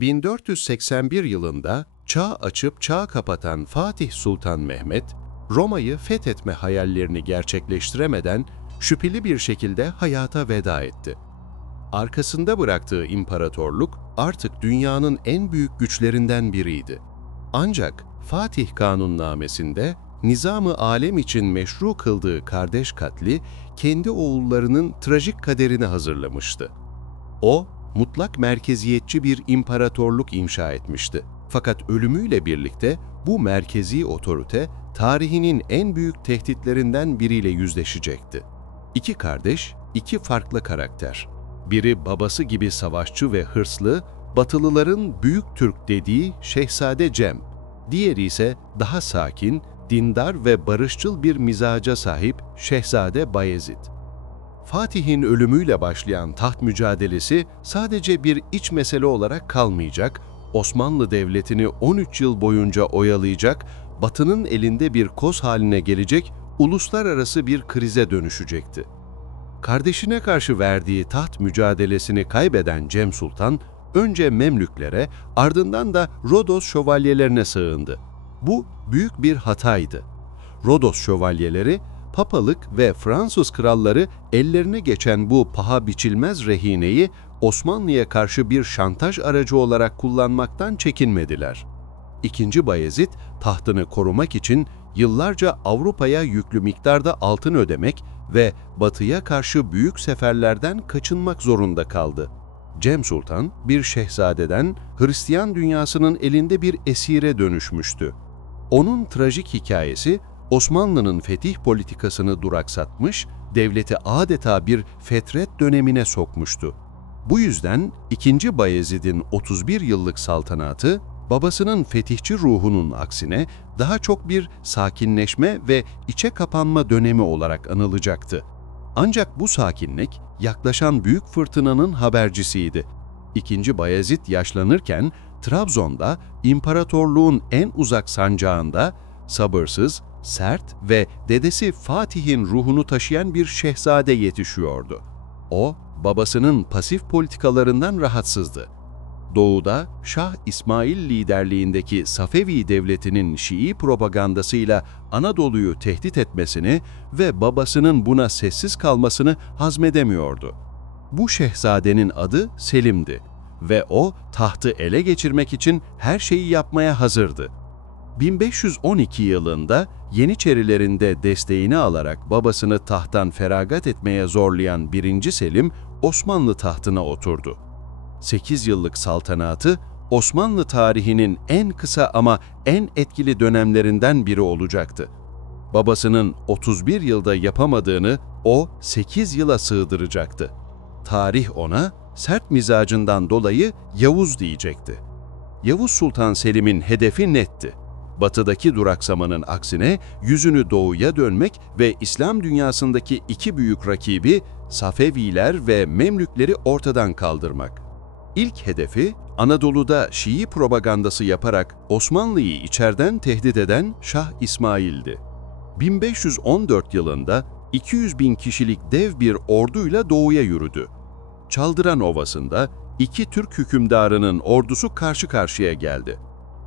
1481 yılında çağ açıp çağ kapatan Fatih Sultan Mehmet, Roma'yı fethetme hayallerini gerçekleştiremeden şüpheli bir şekilde hayata veda etti. Arkasında bıraktığı imparatorluk artık dünyanın en büyük güçlerinden biriydi. Ancak Fatih Kanunnamesi'nde nizam-ı alem için meşru kıldığı kardeş katli kendi oğullarının trajik kaderini hazırlamıştı. O, mutlak merkeziyetçi bir imparatorluk inşa etmişti. Fakat ölümüyle birlikte bu merkezi otorite tarihinin en büyük tehditlerinden biriyle yüzleşecekti. İki kardeş, iki farklı karakter. Biri babası gibi savaşçı ve hırslı, Batılıların Büyük Türk dediği Şehzade Cem. Diğeri ise daha sakin, dindar ve barışçıl bir mizaca sahip Şehzade Bayezid. Fatih'in ölümüyle başlayan taht mücadelesi sadece bir iç mesele olarak kalmayacak, Osmanlı Devleti'ni 13 yıl boyunca oyalayacak, Batı'nın elinde bir koz haline gelecek, uluslararası bir krize dönüşecekti. Kardeşine karşı verdiği taht mücadelesini kaybeden Cem Sultan, önce Memlüklere, ardından da Rodos şövalyelerine sığındı. Bu büyük bir hataydı. Rodos şövalyeleri, papalık ve Fransız kralları ellerine geçen bu paha biçilmez rehineyi Osmanlı'ya karşı bir şantaj aracı olarak kullanmaktan çekinmediler. İkinci Bayezid, tahtını korumak için yıllarca Avrupa'ya yüklü miktarda altın ödemek ve Batı'ya karşı büyük seferlerden kaçınmak zorunda kaldı. Cem Sultan, bir şehzadeden Hristiyan dünyasının elinde bir esire dönüşmüştü. Onun trajik hikayesi, Osmanlı'nın fetih politikasını duraksatmış, devleti adeta bir fetret dönemine sokmuştu. Bu yüzden 2. Bayezid'in 31 yıllık saltanatı, babasının fetihçi ruhunun aksine daha çok bir sakinleşme ve içe kapanma dönemi olarak anılacaktı. Ancak bu sakinlik, yaklaşan büyük fırtınanın habercisiydi. 2. Bayezid yaşlanırken, Trabzon'da, imparatorluğun en uzak sancağında, sabırsız, sert ve dedesi Fatih'in ruhunu taşıyan bir şehzade yetişiyordu. O, babasının pasif politikalarından rahatsızdı. Doğu'da Şah İsmail liderliğindeki Safevi Devleti'nin Şii propagandasıyla Anadolu'yu tehdit etmesini ve babasının buna sessiz kalmasını hazmedemiyordu. Bu şehzadenin adı Selim'di ve o tahtı ele geçirmek için her şeyi yapmaya hazırdı. 1512 yılında Yeniçerilerinde desteğini alarak babasını tahttan feragat etmeye zorlayan 1. Selim, Osmanlı tahtına oturdu. 8 yıllık saltanatı, Osmanlı tarihinin en kısa ama en etkili dönemlerinden biri olacaktı. Babasının 31 yılda yapamadığını o 8 yıla sığdıracaktı. Tarih ona sert mizacından dolayı Yavuz diyecekti. Yavuz Sultan Selim'in hedefi netti. Batıdaki duraksamanın aksine yüzünü doğuya dönmek ve İslam dünyasındaki iki büyük rakibi Safeviler ve Memlükleri ortadan kaldırmak. İlk hedefi Anadolu'da Şii propagandası yaparak Osmanlı'yı içeriden tehdit eden Şah İsmail'di. 1514 yılında 200 bin kişilik dev bir orduyla doğuya yürüdü. Çaldıran Ovası'nda iki Türk hükümdarının ordusu karşı karşıya geldi.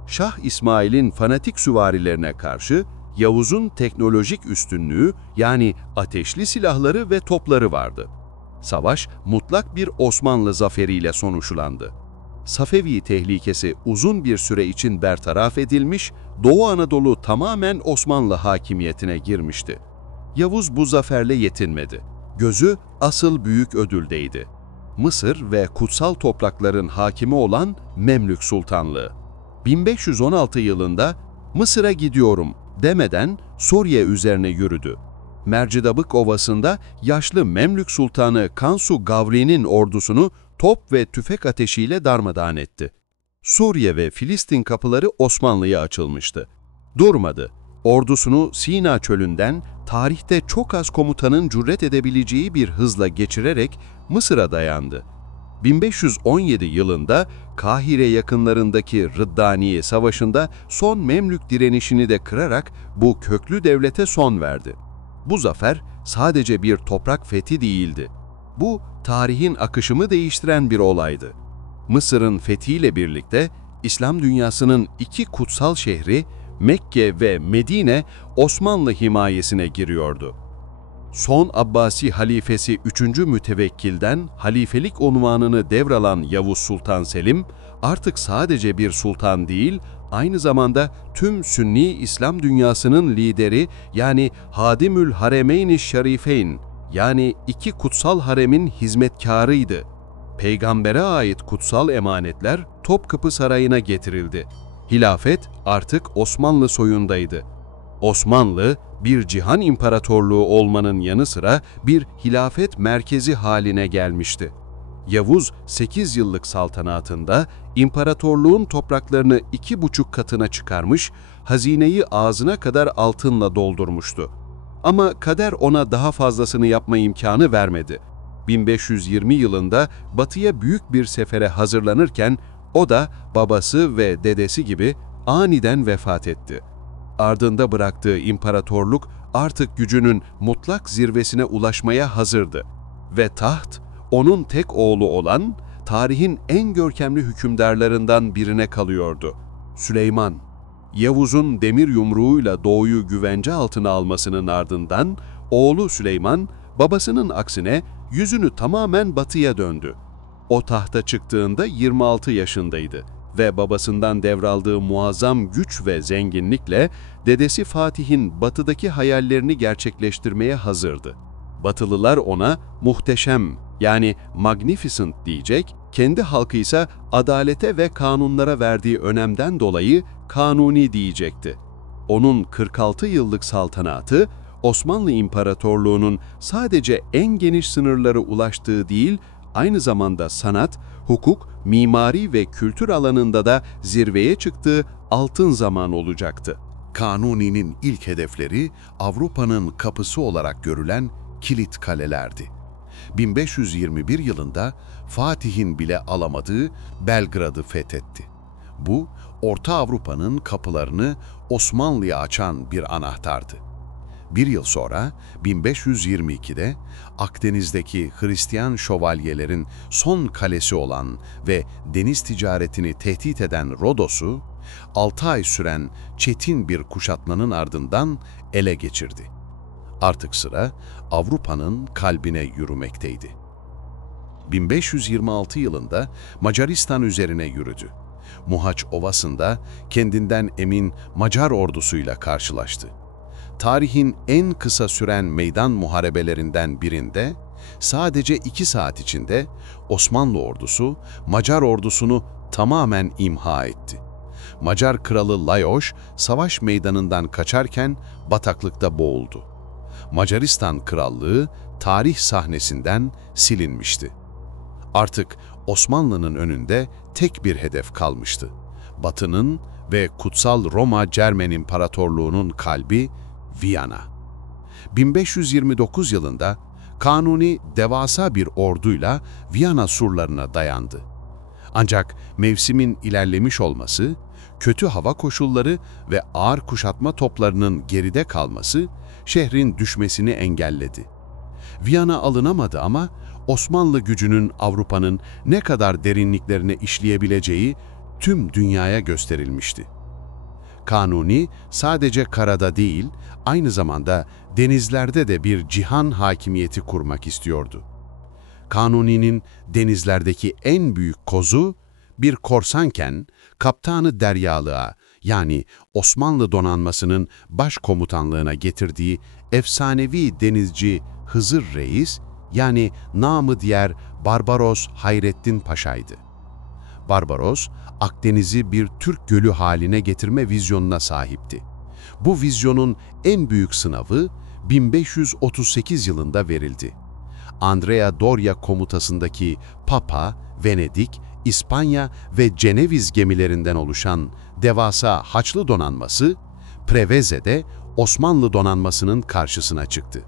Şah İsmail'in fanatik süvarilerine karşı Yavuz'un teknolojik üstünlüğü yani ateşli silahları ve topları vardı. Savaş mutlak bir Osmanlı zaferiyle sonuçlandı. Safevi tehlikesi uzun bir süre için bertaraf edilmiş, Doğu Anadolu tamamen Osmanlı hakimiyetine girmişti. Yavuz bu zaferle yetinmedi. Gözü asıl büyük ödüldeydi. Mısır ve kutsal toprakların hakimi olan Memlük Sultanlığı. 1516 yılında Mısır'a gidiyorum demeden Suriye üzerine yürüdü. Mercidabık Ovası'nda yaşlı Memlük Sultanı Kansu Gavri'nin ordusunu top ve tüfek ateşiyle darmadağın etti. Suriye ve Filistin kapıları Osmanlı'ya açılmıştı. Durmadı. Ordusunu Sina çölünden tarihte çok az komutanın cüret edebileceği bir hızla geçirerek Mısır'a dayandı. 1517 yılında Kahire yakınlarındaki Rıddaniye Savaşı'nda son Memlük direnişini de kırarak bu köklü devlete son verdi. Bu zafer sadece bir toprak fethi değildi. Bu, tarihin akışını değiştiren bir olaydı. Mısır'ın fethiyle birlikte İslam dünyasının iki kutsal şehri Mekke ve Medine Osmanlı himayesine giriyordu. Son Abbasi halifesi 3. Mütevekkil'den halifelik unvanını devralan Yavuz Sultan Selim, artık sadece bir sultan değil, aynı zamanda tüm Sünni İslam dünyasının lideri, yani Hadimül Haremeyn-i Şerifeyn, yani iki kutsal haremin hizmetkarıydı. Peygambere ait kutsal emanetler Topkapı Sarayı'na getirildi. Hilafet artık Osmanlı soyundaydı. Osmanlı, bir cihan imparatorluğu olmanın yanı sıra bir hilafet merkezi haline gelmişti. Yavuz 8 yıllık saltanatında imparatorluğun topraklarını 2,5 katına çıkarmış, hazineyi ağzına kadar altınla doldurmuştu. Ama kader ona daha fazlasını yapma imkanı vermedi. 1520 yılında batıya büyük bir sefere hazırlanırken o da babası ve dedesi gibi aniden vefat etti. Ardında bıraktığı imparatorluk artık gücünün mutlak zirvesine ulaşmaya hazırdı ve taht onun tek oğlu olan tarihin en görkemli hükümdarlarından birine kalıyordu: Süleyman. Yavuz'un demir yumruğuyla doğuyu güvence altına almasının ardından oğlu Süleyman, babasının aksine yüzünü tamamen batıya döndü. O tahta çıktığında 26 yaşındaydı ve babasından devraldığı muazzam güç ve zenginlikle dedesi Fatih'in batıdaki hayallerini gerçekleştirmeye hazırdı. Batılılar ona muhteşem, yani magnificent diyecek, kendi halkı ise adalete ve kanunlara verdiği önemden dolayı Kanuni diyecekti. Onun 46 yıllık saltanatı, Osmanlı İmparatorluğu'nun sadece en geniş sınırları ulaştığı değil, aynı zamanda sanat, hukuk, mimari ve kültür alanında da zirveye çıktığı altın zaman olacaktı. Kanuni'nin ilk hedefleri Avrupa'nın kapısı olarak görülen kilit kalelerdi. 1521 yılında Fatih'in bile alamadığı Belgrad'ı fethetti. Bu, Orta Avrupa'nın kapılarını Osmanlı'ya açan bir anahtardı. Bir yıl sonra 1522'de Akdeniz'deki Hristiyan şövalyelerin son kalesi olan ve deniz ticaretini tehdit eden Rodos'u 6 ay süren çetin bir kuşatmanın ardından ele geçirdi. Artık sıra Avrupa'nın kalbine yürümekteydi. 1526 yılında Macaristan üzerine yürüdü. Muhaç Ovası'nda kendinden emin Macar ordusuyla karşılaştı. Tarihin en kısa süren meydan muharebelerinden birinde sadece 2 saat içinde Osmanlı ordusu Macar ordusunu tamamen imha etti. Macar kralı Lajos savaş meydanından kaçarken bataklıkta boğuldu. Macaristan krallığı tarih sahnesinden silinmişti. Artık Osmanlı'nın önünde tek bir hedef kalmıştı: Batı'nın ve Kutsal Roma Cermen İmparatorluğu'nun kalbi Viyana. 1529 yılında Kanuni devasa bir orduyla Viyana surlarına dayandı. Ancak mevsimin ilerlemiş olması, kötü hava koşulları ve ağır kuşatma toplarının geride kalması şehrin düşmesini engelledi. Viyana alınamadı ama Osmanlı gücünün Avrupa'nın ne kadar derinliklerine işleyebileceği tüm dünyaya gösterilmişti. Kanuni sadece karada değil, aynı zamanda denizlerde de bir cihan hakimiyeti kurmak istiyordu. Kanuni'nin denizlerdeki en büyük kozu, bir korsanken kaptanı deryalığa, yani Osmanlı donanmasının başkomutanlığına getirdiği efsanevi denizci Hızır Reis, yani namı diğer Barbaros Hayrettin Paşa'ydı. Barbaros, Akdeniz'i bir Türk gölü haline getirme vizyonuna sahipti. Bu vizyonun en büyük sınavı 1538 yılında verildi. Andrea Doria komutasındaki Papa, Venedik, İspanya ve Ceneviz gemilerinden oluşan devasa Haçlı donanması, Preveze'de Osmanlı donanmasının karşısına çıktı.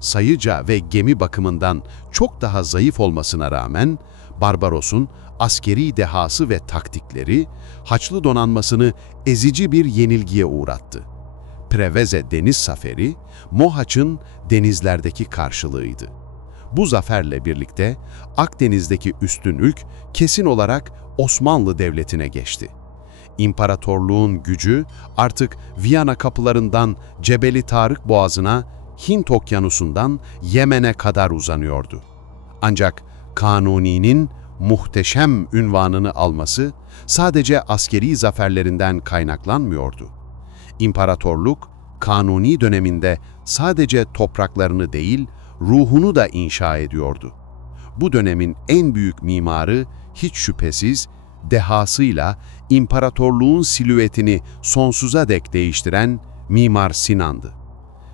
Sayıca ve gemi bakımından çok daha zayıf olmasına rağmen, Barbaros'un askeri dehası ve taktikleri Haçlı donanmasını ezici bir yenilgiye uğrattı. Preveze deniz zaferi, Mohaç'ın denizlerdeki karşılığıydı. Bu zaferle birlikte Akdeniz'deki üstünlük kesin olarak Osmanlı Devleti'ne geçti. İmparatorluğun gücü artık Viyana kapılarından Cebeli Tarık Boğazı'na, Hint Okyanusu'ndan Yemen'e kadar uzanıyordu. Ancak Kanuni'nin muhteşem ünvanını alması sadece askeri zaferlerinden kaynaklanmıyordu. İmparatorluk, Kanuni döneminde sadece topraklarını değil, ruhunu da inşa ediyordu. Bu dönemin en büyük mimarı hiç şüphesiz dehasıyla imparatorluğun silüetini sonsuza dek değiştiren Mimar Sinan'dı.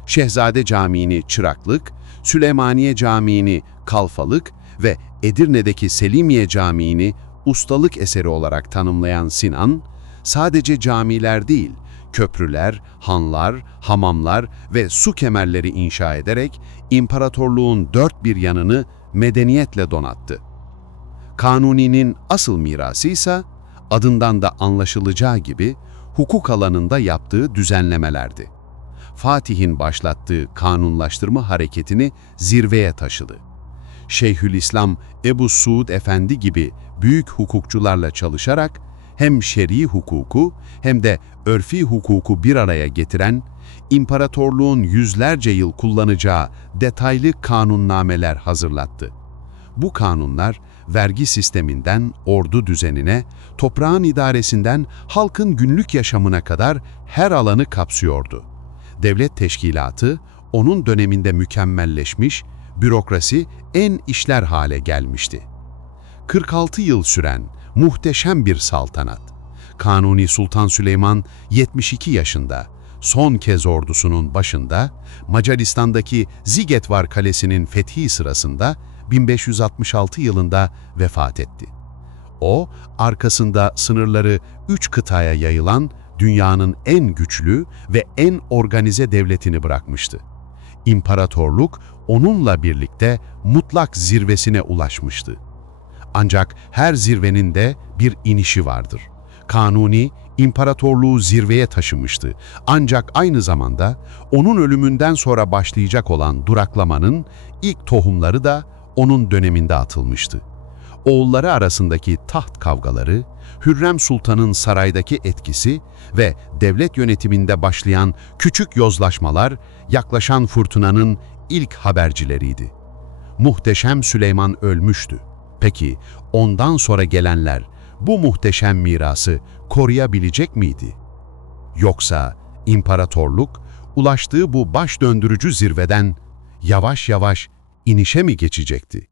Şehzade Camii'ni çıraklık, Süleymaniye Camii'ni kalfalık ve Edirne'deki Selimiye Camii'ni ustalık eseri olarak tanımlayan Sinan, sadece camiler değil, köprüler, hanlar, hamamlar ve su kemerleri inşa ederek imparatorluğun dört bir yanını medeniyetle donattı. Kanuni'nin asıl mirası ise adından da anlaşılacağı gibi hukuk alanında yaptığı düzenlemelerdi. Fatih'in başlattığı kanunlaştırma hareketini zirveye taşıdı. Şeyhülislam Ebu Suud Efendi gibi büyük hukukçularla çalışarak hem şer'i hukuku hem de örfi hukuku bir araya getiren, imparatorluğun yüzlerce yıl kullanacağı detaylı kanunnameler hazırlattı. Bu kanunlar, vergi sisteminden ordu düzenine, toprağın idaresinden halkın günlük yaşamına kadar her alanı kapsıyordu. Devlet teşkilatı, onun döneminde mükemmelleşmiş, bürokrasi en işler hale gelmişti. 46 yıl süren muhteşem bir saltanat. Kanuni Sultan Süleyman 72 yaşında, son kez ordusunun başında, Macaristan'daki Zigetvar Kalesi'nin fethi sırasında 1566 yılında vefat etti. O, arkasında sınırları 3 kıtaya yayılan dünyanın en güçlü ve en organize devletini bırakmıştı. İmparatorluk onunla birlikte mutlak zirvesine ulaşmıştı. Ancak her zirvenin de bir inişi vardır. Kanuni, imparatorluğu zirveye taşımıştı. Ancak aynı zamanda onun ölümünden sonra başlayacak olan duraklamanın ilk tohumları da onun döneminde atılmıştı. Oğulları arasındaki taht kavgaları, Hürrem Sultan'ın saraydaki etkisi ve devlet yönetiminde başlayan küçük yozlaşmalar, yaklaşan fırtınanın ilk habercileriydi. Muhteşem Süleyman ölmüştü. Peki ondan sonra gelenler bu muhteşem mirası koruyabilecek miydi? Yoksa imparatorluk ulaştığı bu baş döndürücü zirveden yavaş yavaş inişe mi geçecekti?